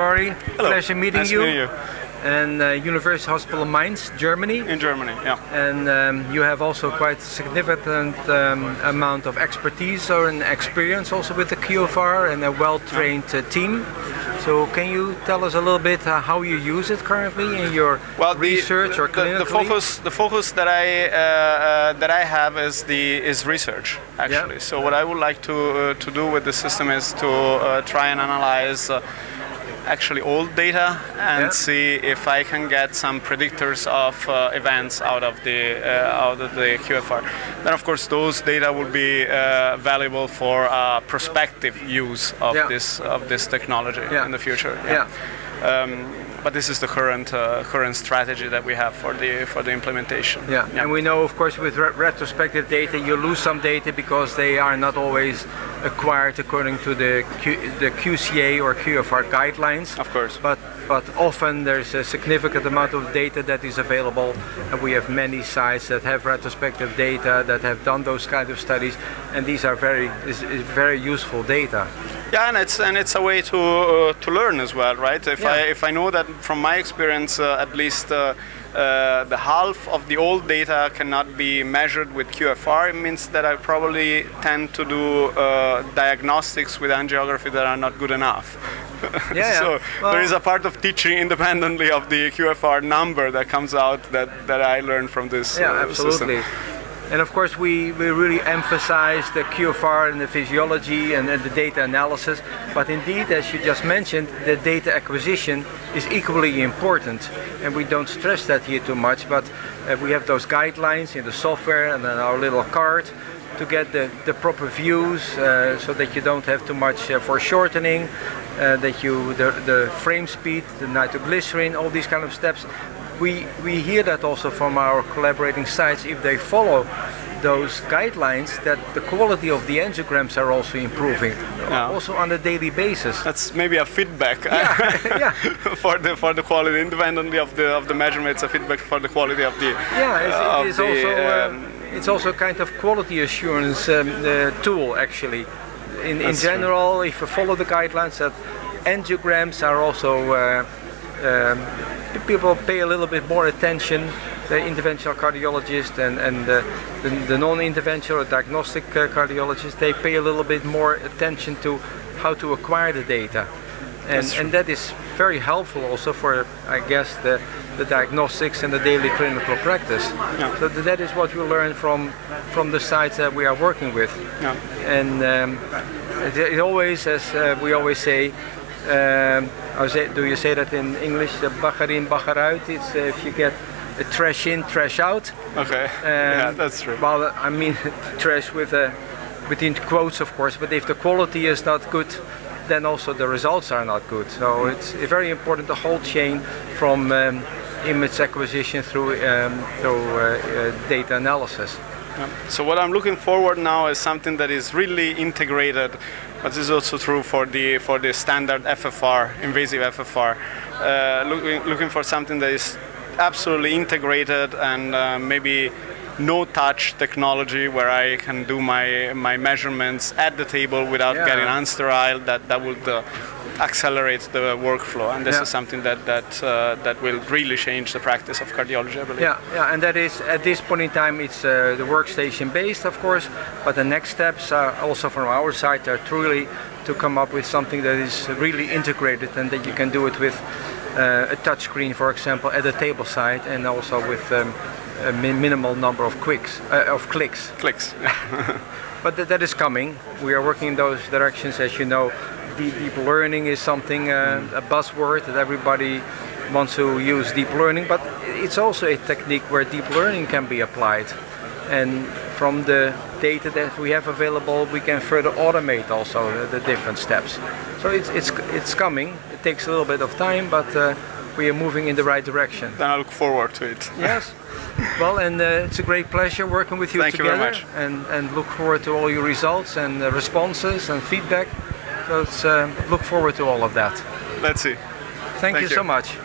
Gori. Hello. Pleasure meeting Nice you. meeting you. And University Hospital Mainz, Germany. In Germany, yeah. And you have also quite significant amount of expertise or an experience also with the QFR and a well-trained team. So can you tell us a little bit how you use it currently in your research or clinically? The focus that I have is research actually. Yeah. So what I would like to do with the system is to try and analyze actually old data and see if I can get some predictors of events out of the QFR. Then of course those data will be valuable for prospective use of this technology in the future. But this is the current strategy that we have for the implementation. And we know, of course, with retrospective data, you lose some data because they are not always acquired according to the QCA or QFR guidelines. Of course. But often there's a significant amount of data that is available, and we have many sites that have retrospective data that have done those kind of studies, and these are very useful data. Yeah, and it's a way to learn as well, right? If I know that from my experience, at least the half of the old data cannot be measured with QFR, it means that I probably tend to do diagnostics with angiography that are not good enough. So well, there is a part of teaching independently of the QFR number that comes out that I learned from this absolutely. system. And of course we really emphasize the QFR and the physiology and the data analysis, but indeed, as you just mentioned, the data acquisition is equally important, and we don't stress that here too much, but we have those guidelines in the software and then our little card to get the proper views so that you don't have too much foreshortening, the frame speed, the nitroglycerin, all these kind of steps. We hear that also from our collaborating sites, if they follow those guidelines, that the quality of the angiograms are also improving, also on a daily basis. That's maybe a feedback for the quality, independently of the measurement. It's a feedback for the quality of the it's also kind of quality assurance tool actually. In general, if you follow the guidelines, that angiograms are also people pay a little bit more attention, the interventional cardiologist and the non-interventional or diagnostic cardiologist, they pay a little bit more attention to how to acquire the data. And that is very helpful also for, I guess, the diagnostics and the daily clinical practice. So that is what we learn from the sites that we are working with. And it always, as we always say, do you say that in English? Bagger in, bagger uit. It's if you get a trash in, trash out. Okay. Yeah, that's true. Well, I mean trash within quotes, of course. But if the quality is not good, then also the results are not good. So it's very important, the whole chain from image acquisition through data analysis. So what I'm looking forward now is something that is really integrated, but this is also true for the standard FFR, invasive FFR. Looking for something that is absolutely integrated and maybe no-touch technology where I can do my measurements at the table without getting unsterile. That would accelerate the workflow, and this is something that will really change the practice of cardiology, I believe. And that is, at this point in time, it's the workstation based, of course, but the next steps are also from our side are truly to come up with something that is really integrated and that you can do it with a touch screen, for example, at the table side, and also with a minimal number of clicks. But that is coming. We are working in those directions. As you know, deep learning is something, a buzzword that everybody wants to use deep learning, but it's also a technique where deep learning can be applied. And from the data that we have available, we can further automate also the different steps. So it's coming. It takes a little bit of time, but we are moving in the right direction. Then I look forward to it. Yes. Well, and it's a great pleasure working with you together. Thank you very much. And look forward to all your results and responses and feedback. So look forward to all of that. Let's see. Thank you so much.